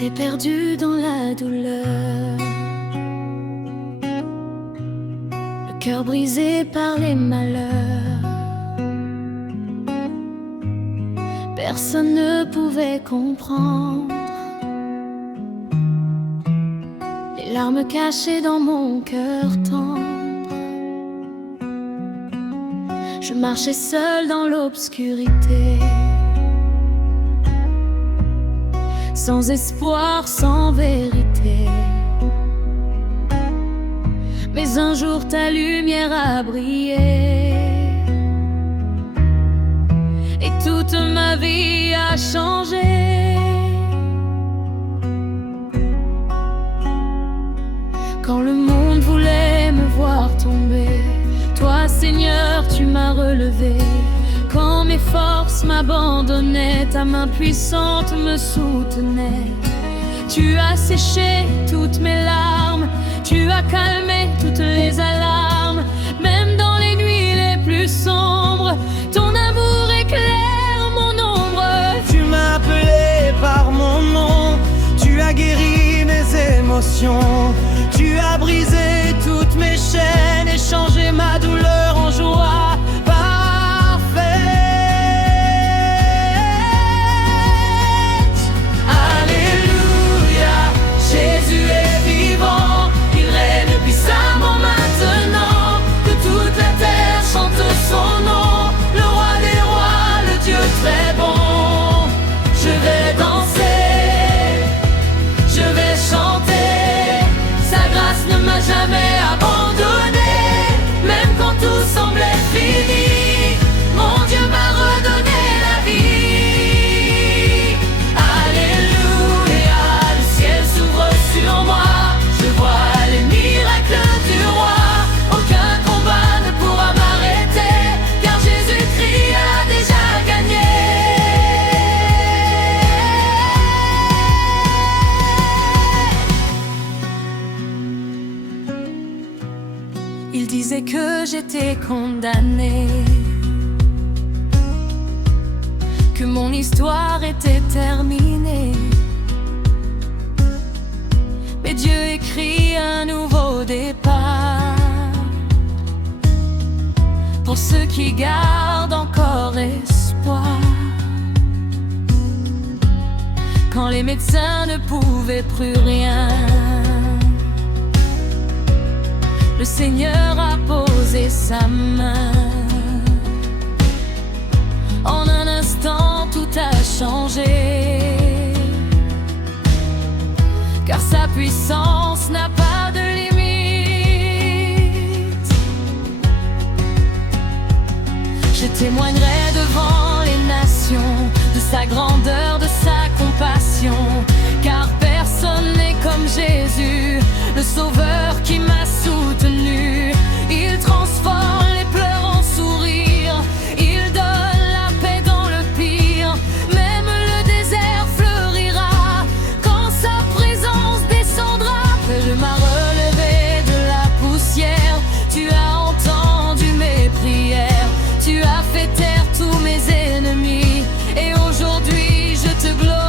J'étais perdue dans la douleur, le cœur brisé par les malheurs. Personne ne pouvait comprendre les larmes cachées dans mon cœur tendre. Je marchais seule dans l'obscurité, sans espoir, sans vérité. Mais un jour ta lumière a brillé, et toute ma vie a changé. Quand le monde voulait me voir tomber, toi Seigneur tu m'as relevé. Quand mes forces m'abandonnaient, ta main puissante me soutenait. Tu as séché toutes mes larmes, tu as calmé toutes les alarmes. Même dans les nuits les plus sombres, ton amour éclaire mon ombre. Tu m'as appelé par mon nom, tu as guéri mes émotions. Tu as brisé toutes mes chaînes et changé ma douleur en joie. Jamais abandonné, même quand tout semblait fini, mon Dieu m'a redonné la vie. Alléluia, le ciel s'ouvre sur moi, je vois les miracles du roi. Aucun combat ne pourra m'arrêter, car Jésus-Christ a déjà gagné. Il disait que j'étais condamnée, que mon histoire était terminée. Mais Dieu écrit un nouveau départ pour ceux qui gardent encore espoir. Quand les médecins ne pouvaient plus rien, le Seigneur a posé sa main. En un instant, tout a changé, car sa puissance n'a pas de limite. Je témoignerai devant les nations de sa grandeur, de sa compassion, car personne n'est comme Jésus, le Sauveur qui m'a soutenu. Il transforme les pleurs en sourires, il donne la paix dans le pire. Même le désert fleurira quand sa présence descendra. Je m'as relevé de la poussière, tu as entendu mes prières, tu as fait taire tous mes ennemis, et aujourd'hui je te glorifie.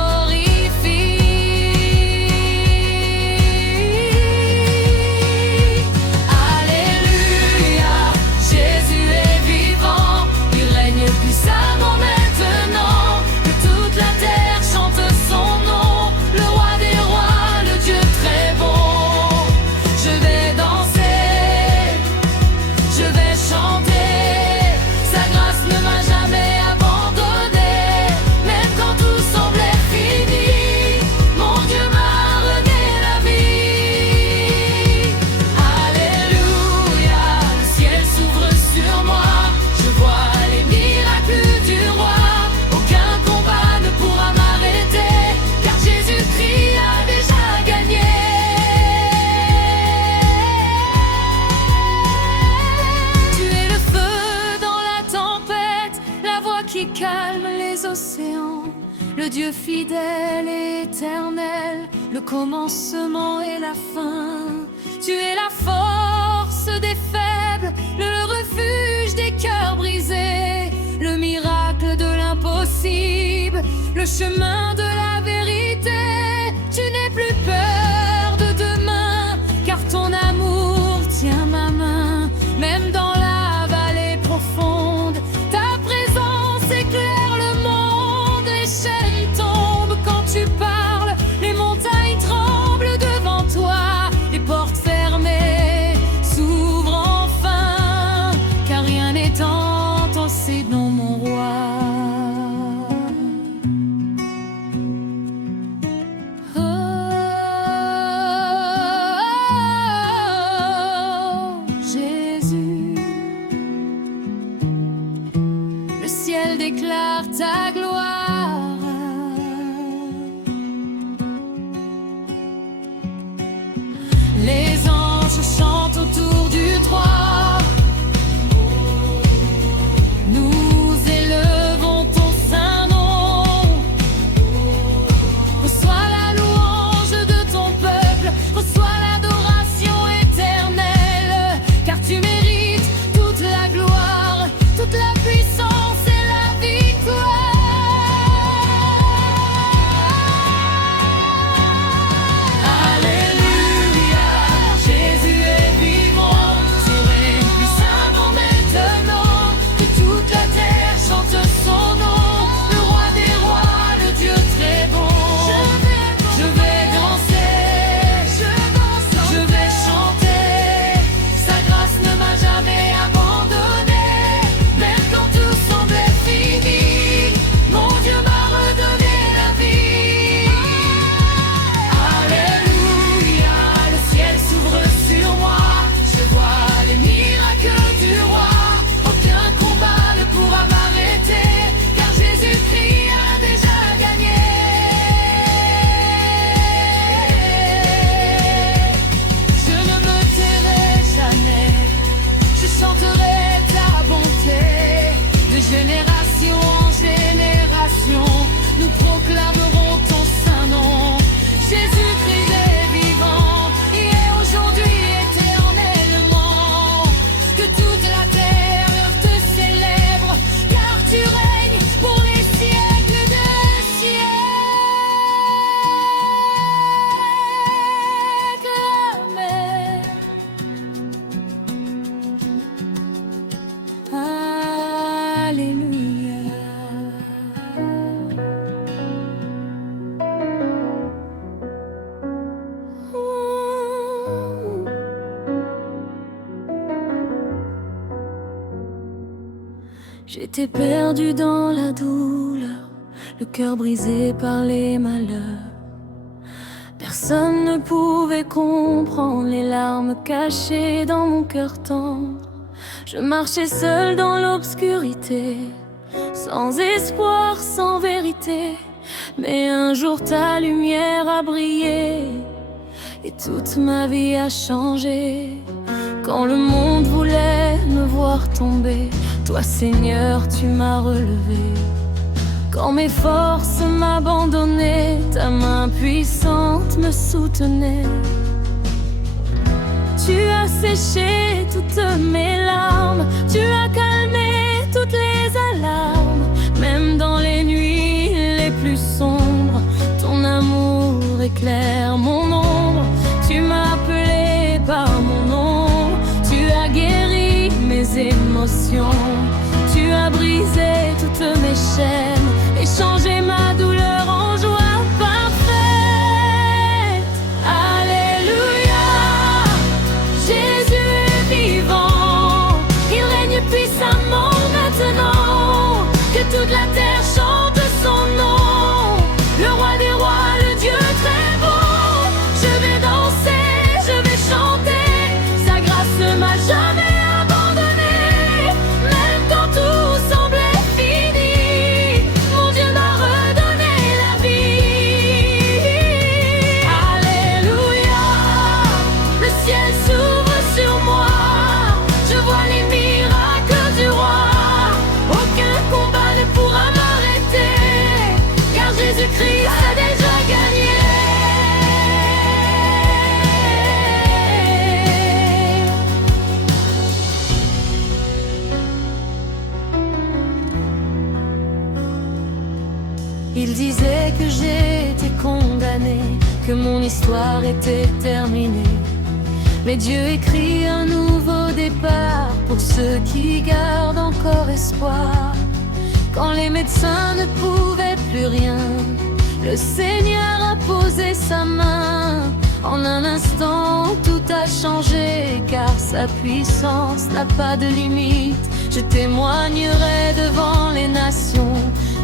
Qui calme les océans, le Dieu fidèle et éternel, le commencement et la fin. Tu es la force des faibles, le refuge des cœurs brisés, le miracle de l'impossible, le chemin de la vérité. Tu ciel déclare ta gloire. Les anges chantent autour du trône. Nous élevons ton saint nom. Reçois la louange de ton peuple, reçois l'adoration éternelle, car tu mérites toute la gloire, toute la puissance et la victoire. Alléluia, Jésus est vivant, tu règnes puissamment maintenant, que toute la terre chante son nom, le roi des rois, le Dieu très bon. Je vais danser, je vais chanter, sa grâce ne m'a jamais abandonné, même quand tout semblait fini, mon Dieu m'a redonné la vie. Alléluia, le ciel s'ouvre sur moi, je vois les miracles du roi, aucun combat ne pourra m'arrêter, car Jésus-Christ a déjà gagné. Je ne me tairai jamais, je chanterai ta bonté, de génération en génération, nous proclamerons ton saint nom. Jésus-Christ est vivant, il est aujourd'hui éternellement, que toute la terre te célèbre, car tu règnes pour les siècles des siècles. Amen. Alléluia. J'étais perdu dans la douleur, le cœur brisé par les malheurs. Personne ne pouvait comprendre les larmes cachées dans mon cœur tendre. Je marchais seul dans l'obscurité, sans espoir, sans vérité. Mais un jour ta lumière a brillé, et toute ma vie a changé. Quand le monde voulait me voir tomber, toi Seigneur tu m'as relevé. Quand mes forces m'abandonnaient, ta main puissante me soutenait. Tu as séché toutes mes larmes, tu as calmé toutes les alarmes. Même dans les nuits les plus sombres, ton amour éclaire mon ombre. Tu m'as appelé par mon nom, tu as guéri mes émotions. Tu as brisé toutes mes chaînes et changé ma douleur en joie parfaite. Alléluia, Jésus est vivant, il règne puissamment maintenant, que toute la terre chante son nom, le roi des rois, le Dieu très bon. Je vais danser, je vais chanter, sa grâce ne m'a jamais abandonné, même quand tout semblait fini, mon Dieu m'a redonné la vie. Alléluia, le ciel s'ouvre sur moi, je vois les miracles du roi, aucun combat ne pourra m'arrêter, car Jésus-Christ a déjà gagné. Il disait que j'étais condamné, que mon histoire était terminée. Mais Dieu écrit un nouveau départ pour ceux qui gardent encore espoir. Quand les médecins ne pouvaient plus rien, le Seigneur a posé sa main. En un instant, tout a changé, car sa puissance n'a pas de limite. Je témoignerai devant les nations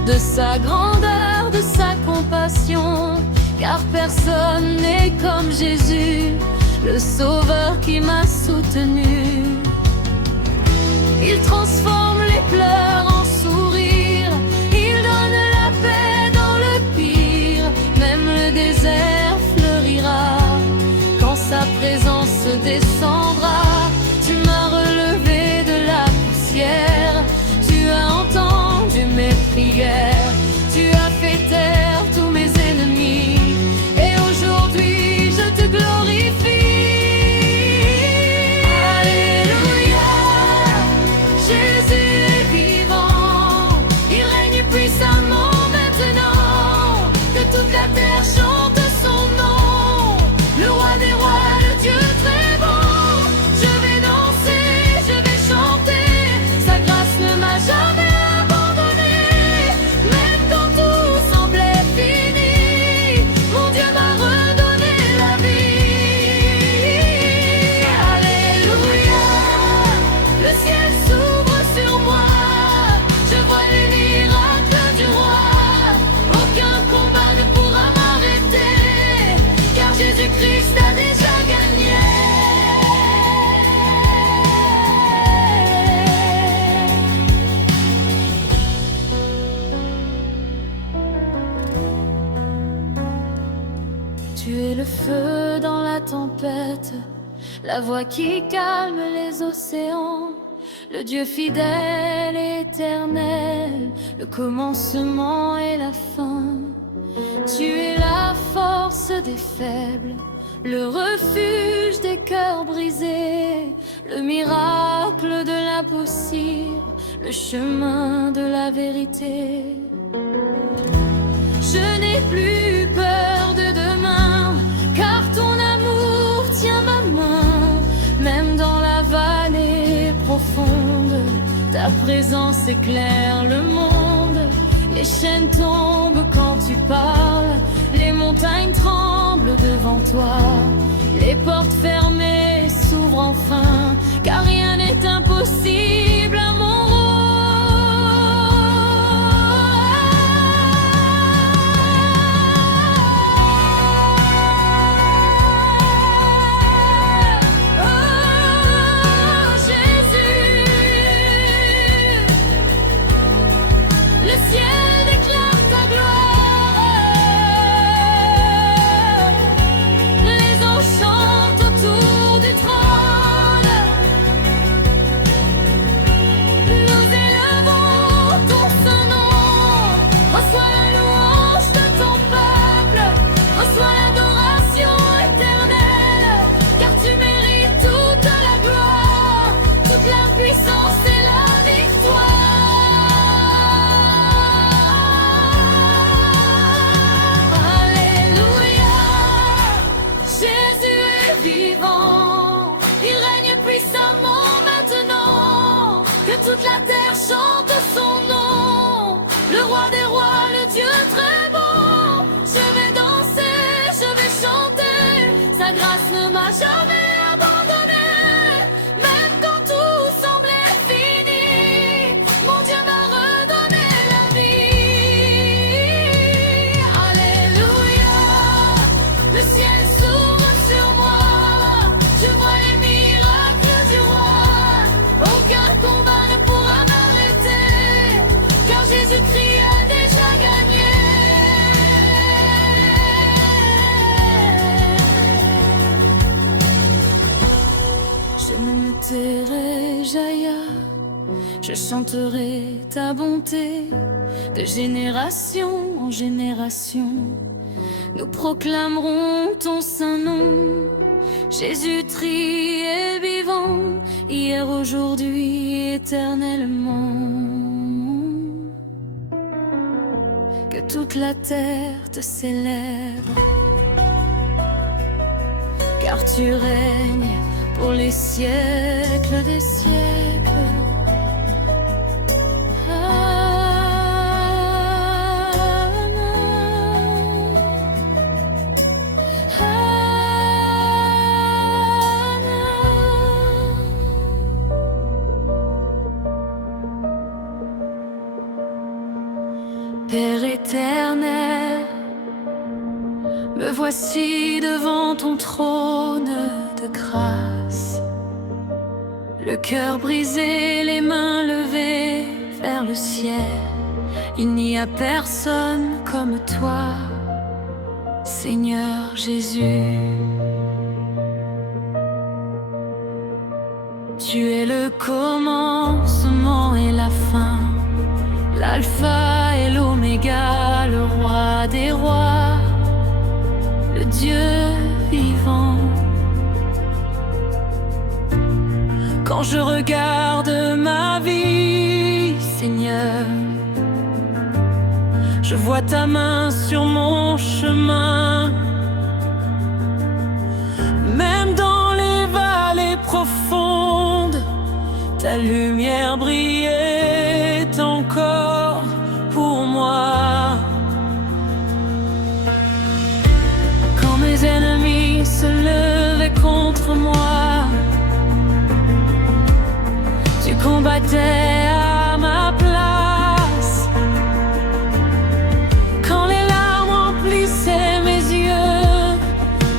de sa grandeur, de sa compassion, car personne n'est comme Jésus, le Sauveur qui m'a soutenu. Il transforme les pleurs en sourires, descendras. Tu m'as relevé de la poussière, tu as entendu mes prières, tu as fait taire tous mes ennemis, et aujourd'hui je te glorifie. Alléluia, Jésus est vivant, il règne puissamment maintenant, que toute la terre chante son nom, le roi des rois, le Dieu très bon. Je vais danser, je vais chanter, sa grâce ne m'a jamais abandonné, même quand tout semblait fini, mon Dieu m'a redonné la vie. Alléluia, le ciel s'ouvre sur moi, je vois les miracles du roi, aucun combat ne pourra m'arrêter, car Jésus-Christ a déjà gagné. Tu es le feu dans la tempête, la voix qui calme les océans, le Dieu fidèle et éternel, le commencement et la fin. Tu es la force des faibles, le refuge des cœurs brisés, le miracle de l'impossible, le chemin de la vérité. Je n'ai plus peur de demain, car ton amour tient ma main. Même dans la vallée profonde, ta présence éclaire le monde. Les chaînes tombent quand tu parles, les montagnes tremblent devant toi. Les portes fermées s'ouvrent enfin, car rien n'est impossible à mon je chanterai ta bonté de génération en génération. Nous proclamerons ton saint nom. Jésus-Christ est vivant, hier, aujourd'hui, éternellement. Que toute la terre te célèbre, car tu règnes pour les siècles des siècles. Père éternel, me voici devant ton trône de grâce, le cœur brisé, les mains levées vers le ciel. Il n'y a personne comme toi, Seigneur Jésus. Tu es le commencement et la fin, l'alpha et l'oméga, le roi des rois, le Dieu vivant. Quand je regarde ma vie, Seigneur, je vois ta main sur mon chemin. Même dans les vallées profondes, ta lumière brillait encore pour moi. Quand mes ennemis se levaient contre moi, tu combattais à ma place. Quand les larmes remplissaient mes yeux,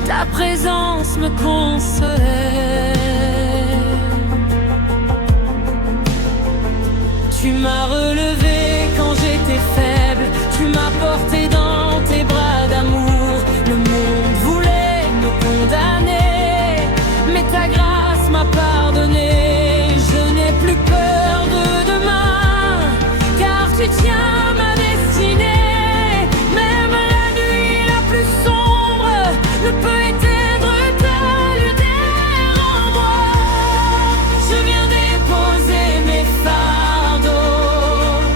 ta présence me consolait. Tu m'as relevé quand j'étais faible, tu m'as porté dans tes bras d'amour. Le monde voulait me condamner, mais ta grâce m'a pardonné. Je n'ai plus peur de demain, car tu tiens ma destinée. Même la nuit la plus sombre ne peut éteindre ta lumière en moi. Je viens déposer mes fardeaux,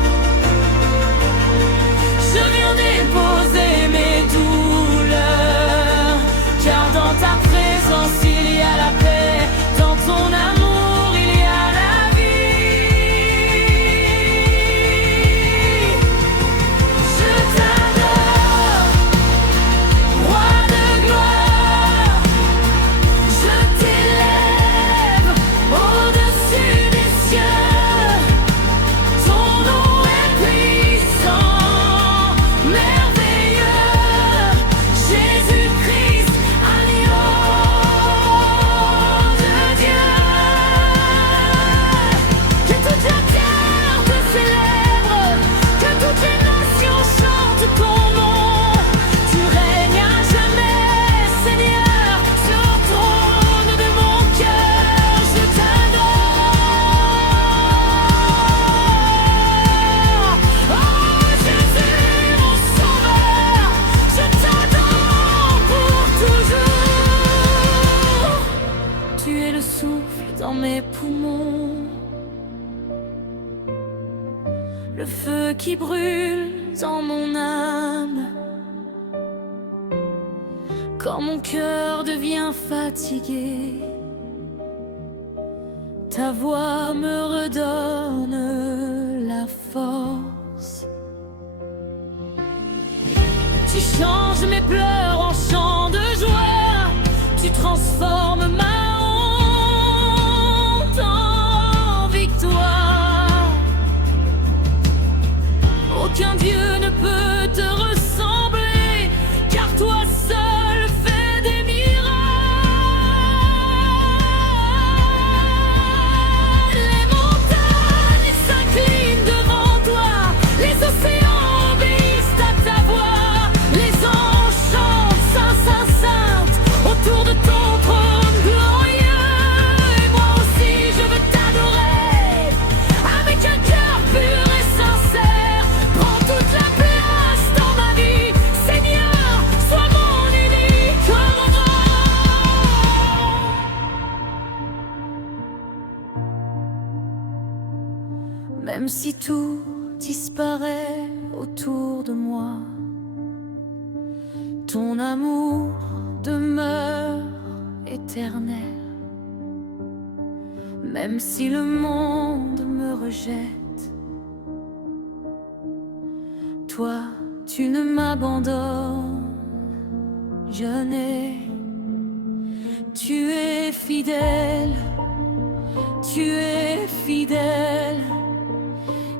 je viens déposer mes douleurs, car dans ta présence il y a la paix, dans ton amour il y a la vie. Je t'adore, roi de gloire, je t'élève au-dessus des cieux. Ton nom est puissant, merveilleux, Jésus-Christ, agneau de Dieu. Que toute la terre te célèbre, que toutes les nations chantent ton nom. Tu règnes à jamais, Seigneur, sur le trône de mon cœur. Je t'adore. Oh Jésus, mon sauveur, je t'adore pour toujours. Tu es le souffle dans mes poumons, le feu qui brûle dans mon âme. Quand mon cœur devient fatigué, ta voix me redonne la force. Tu changes mes pleurs en chants de joie, tu transformes ma honte en victoire. Aucun Dieu ne peut te ressembler, car toi seul fais des miracles. Les montagnes s'inclinent devant toi, les océans obéissent à ta voix. Les anges chantent Saint, Saint, Sainte autour de ton trône glorieux. Et moi aussi je veux t'adorer avec un cœur pur et sincère. Prends toute la place dans ma vie, Seigneur, sois mon unique roi. Même si tout disparaît autour de moi, ton amour demeure éternel. Même si le monde me rejette, toi, tu ne m'abandonnes jamais. Tu es fidèle, tu es fidèle.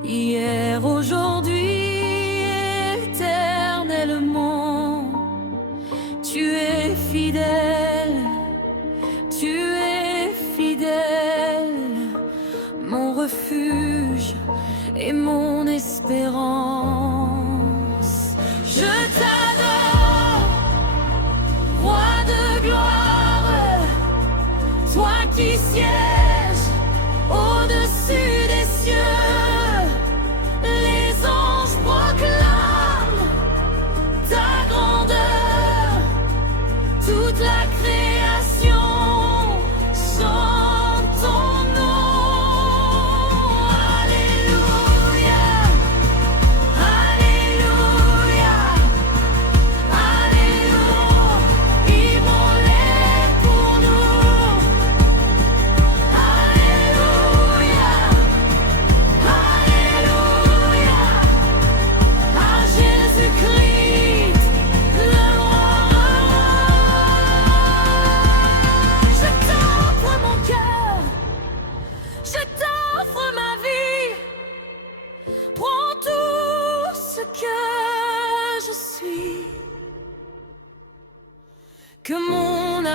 Hier, aujourd'hui, éternellement. Tu es fidèle, tu es fidèle. Mon refuge et mon espérance. Je t'adore, roi de gloire, toi qui sièges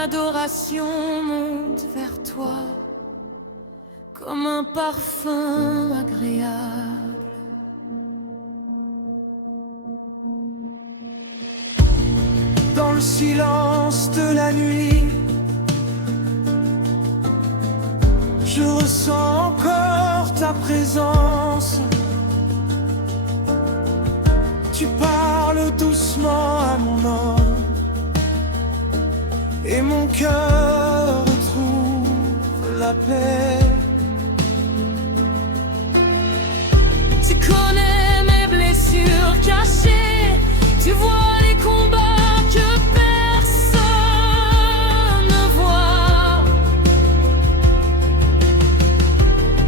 adoration monte vers toi comme un parfum agréable. Dans le silence de la nuit, je ressens encore ta présence. Tu parles doucement à mon âme et mon cœur retrouve la paix. Tu connais mes blessures cachées, tu vois les combats que personne ne voit.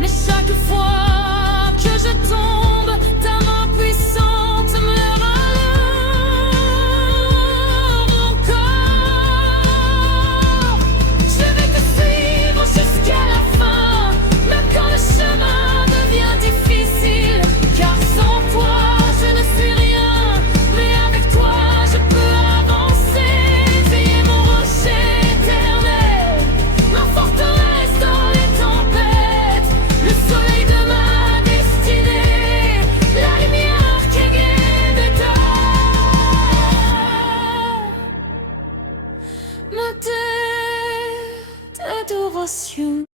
Mais chaque fois que je tombe, ta main puissante me rallume encore. Je vais te suivre jusqu'à la fin, même quand le chemin devient difficile. Car sans toi, je ne suis rien, mais avec toi, je peux avancer. Tu es mon rocher éternel, ma forteresse dans les tempêtes, le soleil de ma destinée, la lumière qui guide ma tête d'adoration.